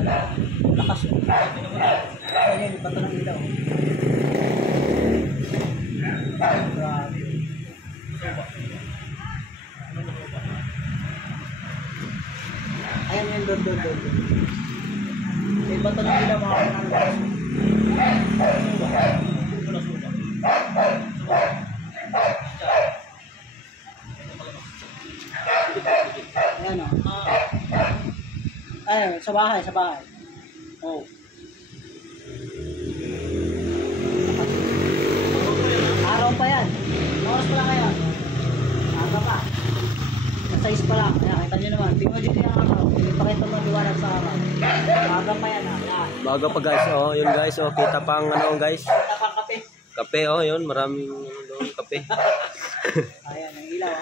Ayan. Lakas yun. Ayan yun, bato ng ilaw. Grabe yun. Ayan yun, doon. May bato ng ilaw mga kanal. Ayan o. Ayan, sa bahay. Oh. Araw pa yan. Oras pa lang ngayon. Aga pa. Sa 6 pa lang. Ayan, kita nyo naman. Tingnan nyo dito yung araw. Ipakita mo liwanag sa araw. Aga pa yan. Ayan. Baga pa guys, oh, yun guys, oh, kita pang ano guys. Kita pang kape. Kape, oh, yun, maraming doon kape. Ayan, ang ilaw.